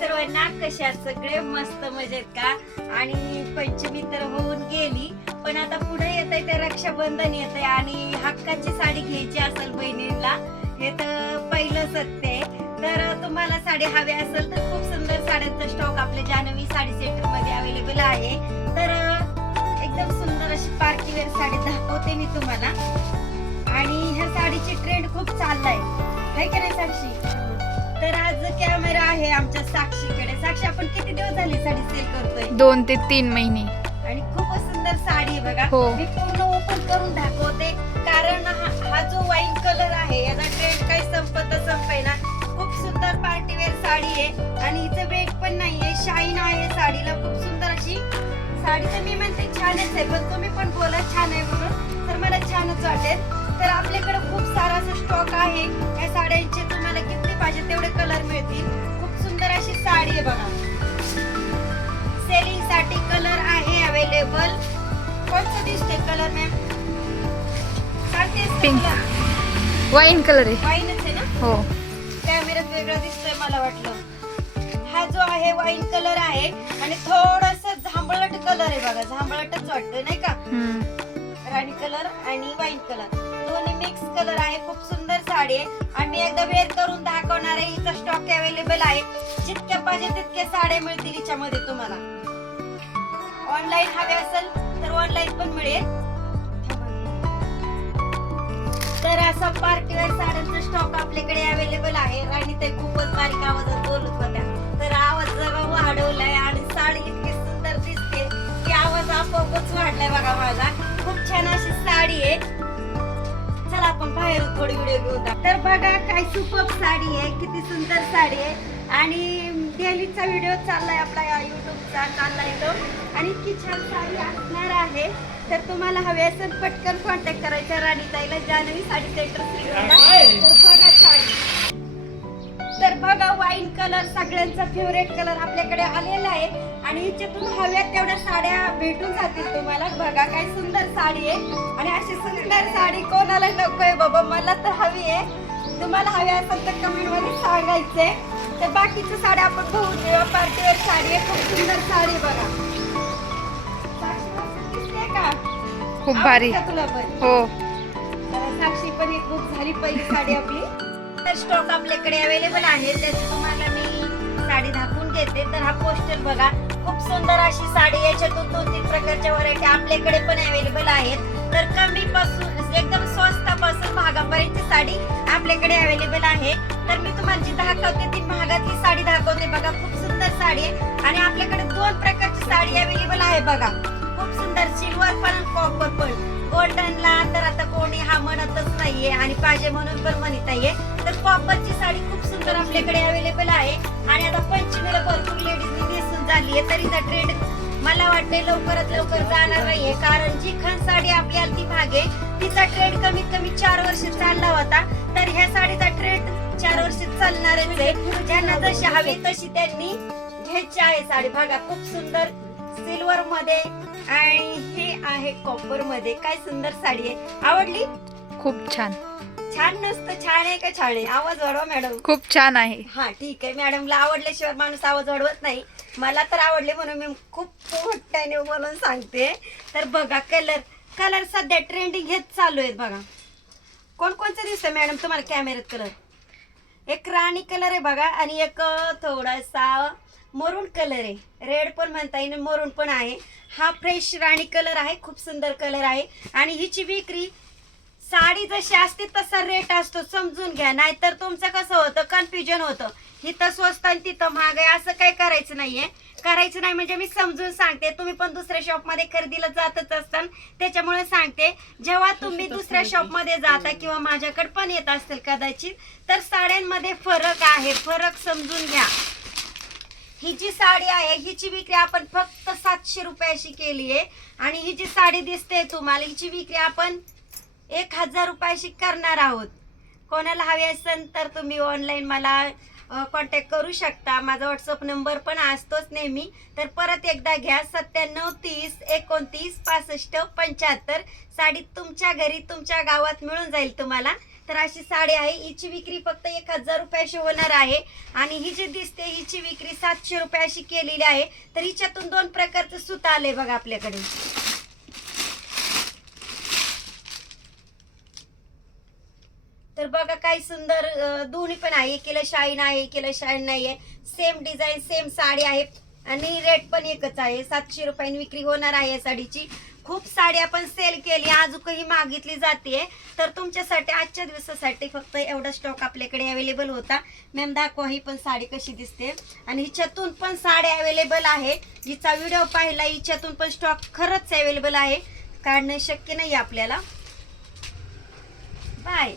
सर्वांना कशा सगळे मस्त मजेत का? आणि पंचमी तर होऊन गेली पण आता पुढे येत आहे ते रक्षाबंधन येत आहे आणि हक्काची साडी घ्यायची असेल बहिणीला हे तर पहिलं सत्य आहे. तर तुम्हाला साडी हवी असेल तर खूप सुंदर साड्यांचा स्टॉक आपल्या जानवी साडी सेंटरमध्ये अवेलेबल आहे. तर एकदम सुंदर अशी पार्टी वेअर साडी दाखवते मी तुम्हाला. आणि ह्या साडीची ट्रेंड खूप चाललाय. आहे का नाही साक्षी तर आज कॅमेरा आहे आमच्या साक्षीकडे. साक्षी आपण किती दिवस झाली साडी सेल करतोय? दोन ते तीन महिने. आणि खूप सुंदर साडी आहे बघा. हो. मी पूर्ण ओपन करून दाखवते. कारण हा हा जो वाईन कलर आहे याचा ट्रेंड काही संपत संपेना. खूप सुंदर पार्टी वेअर साडी आहे. आणि हिचं वेट पण नाहीये. शाईन आहे साडीला. खूप सुंदर अशी साडी. तर मी म्हणते छानच आहे. पण तुम्ही पण बोला छान आहे म्हणून. तर मला छानच वाटेल. तर आपल्याकडे खूप सारा असं स्टॉक आहे. तेवढे कलर मिळतील. खूप सुंदर अशी साडी आहे बघा. सेलिंगसाठी कलर आहे अवेलेबल कोणतं दिसते colour ma'am Pink. Wine colour आहे. वाईनच आहे ना? हो. कॅमेऱ्यात वेगळा दिसतोय मला वाटलं. हा जो आहे वाईन कलर आहे. आणि थोडस झांबळट कलर आहे बघा. झांबळटच वाटतोय नाही का. राणी कलर आणि वाईन कलर. दोन्ही मिक्स कलर आहे खूप सुंदर साडी आहे. आणि एकदा वेअर करून दाखवणार आहे हिचा स्टॉक अवेलेबल आहे. जितक्या पाहिजे तितक्या साड्या मिळतील हिच्यामध्ये तुम्हाला. ऑनलाईन हवे असेल तर ऑनलाईन पण मिळेल. तर असा पार्टी वेअर साड्यांचा स्टॉक आपल्याकडे अवेलेबल आहे. आणि ते खूपच बारीक आवाजात बोलत होत्या. तर आवाज जरा वाढवलाय आणि साडी इतकी सुंदर दिसते की आवाज आपोआपच वाढलाय बघा माझा. खूप छान अशी साडी आहे. चला आपण बाहेर थोडी व्हिडिओ घेऊन तर बघा काय सुपर साडी आहे. किती सुंदर साडी आहे. आणि डेलीचा व्हिडिओ चाललाय आपला या युट्यूबचा चाललाय तो. आणि इतकी छान साडी असणार आहे. तर तुम्हाला हवे असेल पटकन कॉन्टॅक्ट करायचा. राणीताईला जान्हवी साडी सेंटर तर बघा साडी. तर बघा वाईन कलर सगळ्यांचा फेवरेट कलर आपल्याकडे आलेला आहे. आणि हिच्यातून हव्यात तेवढ्या साड्या भेटून जातील तुम्हाला. बघा काय सुंदर साडी आहे. आणि अशी सुंदर साडी कोणाला नकोय बाबा मला तर हवी आहे. तुम्हाला हवी असेल तर कमेंटमध्ये सांगायचंय तर बाकीच्या साड्या आपण बघू जेव्हा पार्टीवर साडी आहे. खूप सुंदर साडी आहे बघा. का? खूप भारी. तुला पण? हो. साक्षी पण एक बुक झाली पहिली साडी आपली. तर स्टॉक आपल्याकडे अवेलेबल आहे. त्याची तुम्हाला मी साडी दाखवून घेते तर हा पोस्टर बघा. खूप सुंदर अशी साडी याच्यातून दोन तीन प्रकारच्या व्हरायटी आपल्याकडे पण अवेलेबल आहेत. तर कमी पासून एकदम स्वस्तापासून महागापर्यंतची साडी आपल्याकडे अवेलेबल आहे. तर मी तुम्हाला जी दाखवते ती महागातली साडी दाखवते. बघा खूप सुंदर साडी आहे. आणि आपल्याकडे दोन प्रकारची साडी अवेलेबल आहे बघा. खूप सुंदर सिल्वर पण कॉपर पण. गोल्डनला तर आता कोणी हा म्हणतच नाहीये आणि पाहिजे म्हणून पण म्हणत नाहीये. तर कॉपरची साडी खूप सुंदर आपल्याकडे अवेलेबल आहे. आणि आता पंचमीला भरपूर लेडीज दिसून झाली आहे तरी ट्रेंड मला वाटते लवकरात लवकर जाणार नाहीये. कारण जी खण साडी आपल्याला ती भागे तिचा ट्रेंड कमीत कमी चार वर्ष चालला होता. तर ह्या साडीचा ट्रेंड चार वर्ष चालणारच आहे. ज्यांना जशी हवी तशी त्यांनी घ्यायची आहे साडी. बघा खूप सुंदर सिल्वर मध्ये आणि हे आहे कॉपरमध्ये. काय सुंदर साडी आहे. आवडली? खूप छान. छान नसतं छान आहे का छान आहे? आवाज वाढवा मॅडम. खूप छान आहे. हा ठीक आहे. मॅडमला आवडल्याशिवाय माणूस आवाज वाढवत नाही. मला तर आवडले म्हणून मी खूप मोठ्याने बोलून सांगते. तर बघा कलर. कलर सध्या ट्रेंडिंग हेच चालू आहेत बघा. कोणकोणचं दिसतं मॅडम तुम्हाला कॅमेऱ्यात कलर? एक राणी कलर आहे बघा आणि एक थोडासा मरून कलर आहे. रेड पण म्हणता येईल मरून पण आहे. हा फ्रेश राणी कलर आहे खूप सुंदर कलर आहे. आणि हिची विक्री साडी जशी असते तसा रेट असतो. समजून घ्या. नाहीतर तुमचं कसं होतं कन्फ्युजन होतं. इथं स्वस्त आणि तिथं महाग आहे. असं काही करायचं नाहीये. करायचं नाही म्हणजे मी समजून सांगते. तुम्ही पण दुसऱ्या शॉपमध्ये खरेदीला जातच असताल त्याच्यामुळे सांगते जेव्हा तुम्ही दुसऱ्या शॉपमध्ये जाता किंवा माझ्याकडे पण येत असतील कदाचित तर साड्यांमध्ये फरक आहे. फरक समजून घ्या. ही जी साडी आहे हिची विक्री आपण फक्त सातशे रुपयाशी केली आहे आणि ही जी साडी दिसते तुम्हाला हिची विक्री आपण एक हजार रुपयाशी करणार आहोत. कोणाला हवी असेल तर तुम्ही ऑनलाईन मला कॉन्टॅक्ट करू शकता. माझा व्हॉट्सअप नंबर पण असतोच नेहमी. तर परत एकदा घ्या सत्त्याण्णव तीस एकोणतीस पासष्ट पंच्याहत्तर. साडी तुमच्या घरी तुमच्या गावात मिळून जाईल तुम्हाला. तर अशी साडी आहे. हिची विक्री फक्त एक हजार रुपयाशी होणार आहे. आणि ही जी दिसते हिची विक्री सातशे रुपयाशी केलेली आहे. तर हिच्यातून दोन प्रकारचं सूत आले बघा आपल्याकडे. तर बघा काय सुंदर दोन्ही पण आहे. एकीला शाईन आहे एकीला शाईन नाही आहे सेम डिझाईन सेम साडी आहे. आणि रेट पण एकच आहे. सातशे रुपयांनी विक्री होणार आहे या साडीची. खूप साडी आपण सेल केली. अजूनही मागितली जाते. तर तुमच्यासाठी आजच्या दिवसासाठी फक्त एवढा स्टॉक आपल्याकडे अवेलेबल होता. मॅम दाखवा ही पण साडी कशी दिसते. आणि हिच्यातून पण साड्या अवेलेबल आहे जिचा व्हिडिओ पाहिला हिच्यातून पण स्टॉक खरंच अवेलेबल आहे. काढणं शक्य नाही आपल्याला. बाय